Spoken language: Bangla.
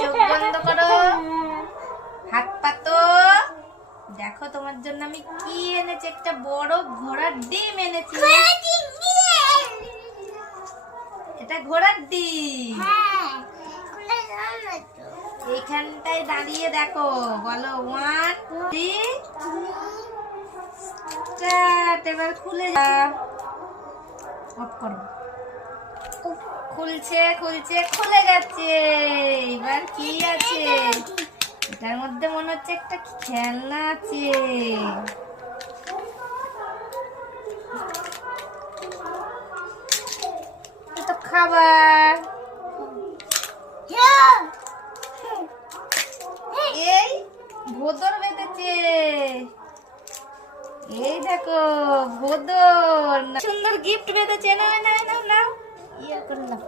চোখ বন্ধ করো, হাত পাতো। দেখো তোমার জন্য আমি কি এনেছি, একটা বড় ঘোড়ার ডিম এনেছি। এটা ঘোড়ার ডিম। এইখানটায় দাঁড়িয়ে দেখো, বলো 1 2 স্টার্ট। এবার খুলে অফ করো। খুলছে খুলছে খুলে গেছে। এবার কি আছে এটার মধ্যে? মনে হচ্ছে একটা খেলনা আছে। এটা খাবার। এই ভোদর বেঁধেছে। এই দেখো ভোদর, সুন্দর গিফট বেঁধেছে। না না না না ইয়ে করলাম।